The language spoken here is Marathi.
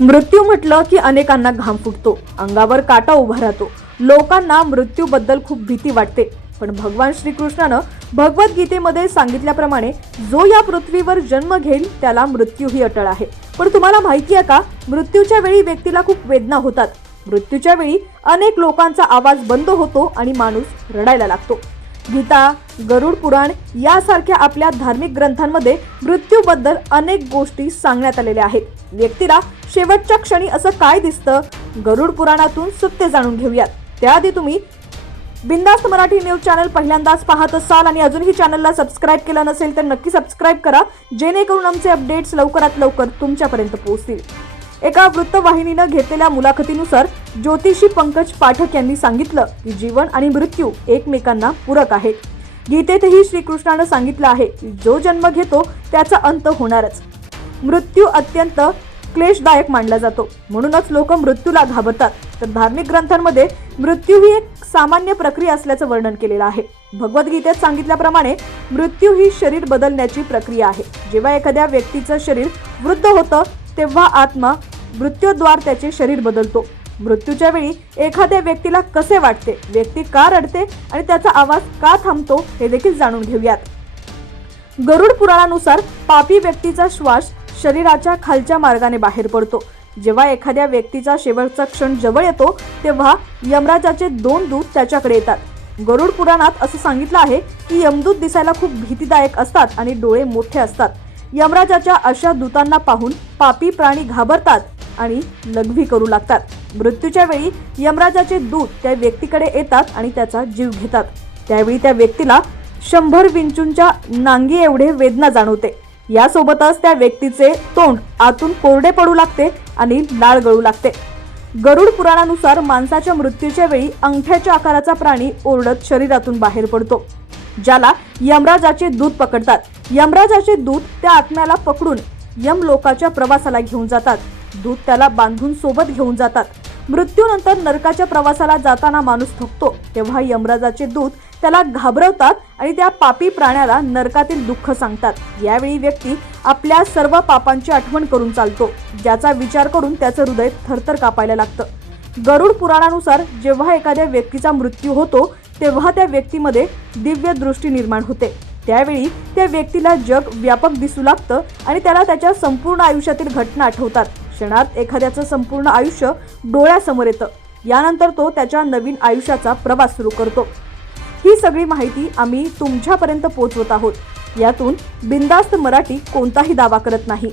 मृत्यू म्हटलं की अनेकांना घाम फुटतो. अंगावर काटा उभा राहतो. लोकांना मृत्यूबद्दल खूप भीती वाटते. पण भगवान श्रीकृष्णानं भगवद्गीतेमध्ये सांगितल्याप्रमाणे जो या पृथ्वीवर जन्म घेईल त्याला मृत्यू ही अटळ आहे. पण तुम्हाला माहिती आहे का? मृत्यूच्या वेळी व्यक्तीला खूप वेदना होतात. मृत्यूच्या वेळी अनेक लोकांचा आवाज बंद होतो आणि माणूस रडायला लागतो. गीता गरुड पुराण यासारख्या आपल्या धार्मिक ग्रंथांमध्ये मृत्यूबद्दल अनेक गोष्टी सांगण्यात आलेल्या आहेत. व्यक्तीला शेवटच्या क्षणी असं काय दिसतं? गरुड पुराणातून सत्य जाणून घेऊयात. त्याआधी तुम्ही बिंदास्त मराठी न्यूज चॅनल पहिल्यांदाच पाहत असाल आणि अजूनही चॅनलला सबस्क्राईब केलं नसेल तर नक्की सबस्क्राईब करा जेणेकरून आमचे अपडेट्स लवकरात लवकर तुमच्यापर्यंत पोहोचतील. एका वृत्तवाहिनीनं घेतलेल्या मुलाखतीनुसार ज्योतिषी पंकज पाठक यांनी सांगितलं की जीवन आणि मृत्यू एकमेकांना पूरक आहेत. गीतेतही श्रीकृष्णानं सांगितलं आहे की जो जन्म घेतो त्याचा अंत होणारच. मृत्यू अत्यंत क्लेशदायक मानला जातो. म्हणूनच लोक मृत्यूला घाबरतात. तर धार्मिक ग्रंथांमध्ये मृत्यू ही एक सामान्य प्रक्रिया असल्याचं वर्णन केलेलं आहे. भगवद्गीतेत सांगितल्याप्रमाणे मृत्यू ही शरीर बदलण्याची प्रक्रिया आहे. जेव्हा एखाद्या व्यक्तीचं शरीर वृद्ध होतं तेव्हा आत्मा मृत्यूद्वार त्याचे शरीर बदलतो. मृत्यूच्या वेळी एखाद्या व्यक्तीला कसे वाटते? व्यक्ती का रडते? आणि त्याचा आवाज का थांबतो? हे देखील जाणून घेऊयात. गरुड पुराणानुसार पापी व्यक्तीचा श्वास शरीराच्या खालच्या मार्गाने बाहेर पडतो. जेव्हा एखाद्या व्यक्तीचा शेवटचा क्षण जवळ येतो तेव्हा यमराजाचे दोन दूत त्याच्याकडे येतात. गरुड पुराणात असं सांगितलं आहे की यमदूत दिसायला खूप भीतीदायक असतात आणि डोळे मोठे असतात. यमराजाच्या अशा दूतांना पाहून पापी प्राणी घाबरतात आणि लघवी करू लागतात. मृत्यूच्या वेळी यमराजाचे दूत त्या व्यक्तीकडे येतात आणि त्याचा जीव घेतात. त्यावेळी त्या व्यक्तीला शंभर विंचूंच्या नांगी एवढे वेदना जाणवते. यासोबतच त्या व्यक्तीचे तोंड आतून कोरडे पडू लागते आणि लाळ गळू लागते. गरुड पुराणानुसार माणसाच्या मृत्यूच्या वेळी अंगठ्याच्या आकाराचा प्राणी ओरडत शरीरातून बाहेर पडतो ज्याला यमराजाचे दूध पकडतात. यमराजाचे दूत त्या आत्म्याला पकडून यम लोकाच्या प्रवासाला घेऊन जातात. दूत त्याला बांधून सोबत घेऊन जातात. मृत्यूनंतर नरकाच्या प्रवासाला जाताना माणूस थकतो. तेव्हा यमराजाचे दूत त्याला घाबरवतात आणि त्या पापी प्राण्याला नरकातील दुःख सांगतात. यावेळी व्यक्ती आपल्या सर्व पापांची आठवण करून चालतो. ज्याचा विचार करून त्याचं हृदय थरथर कापायला लागतं. गरुड पुराणानुसार जेव्हा एखाद्या व्यक्तीचा मृत्यू होतो तेव्हा त्या व्यक्तीमध्ये दिव्य दृष्टी निर्माण होते. त्यावेळी त्या व्यक्तीला जग व्यापक दिसू लागतं आणि त्याला त्याच्या संपूर्ण आयुष्यातील घटना आठवतात. क्षणात एखाद्याचं संपूर्ण आयुष्य डोळ्यासमोर येतं. यानंतर तो त्याच्या नवीन आयुष्याचा प्रवास सुरू करतो. ही सगळी माहिती आम्ही तुमच्यापर्यंत पोहोचवत आहोत. यातून बिंदास्त मराठी कोणताही दावा करत नाही.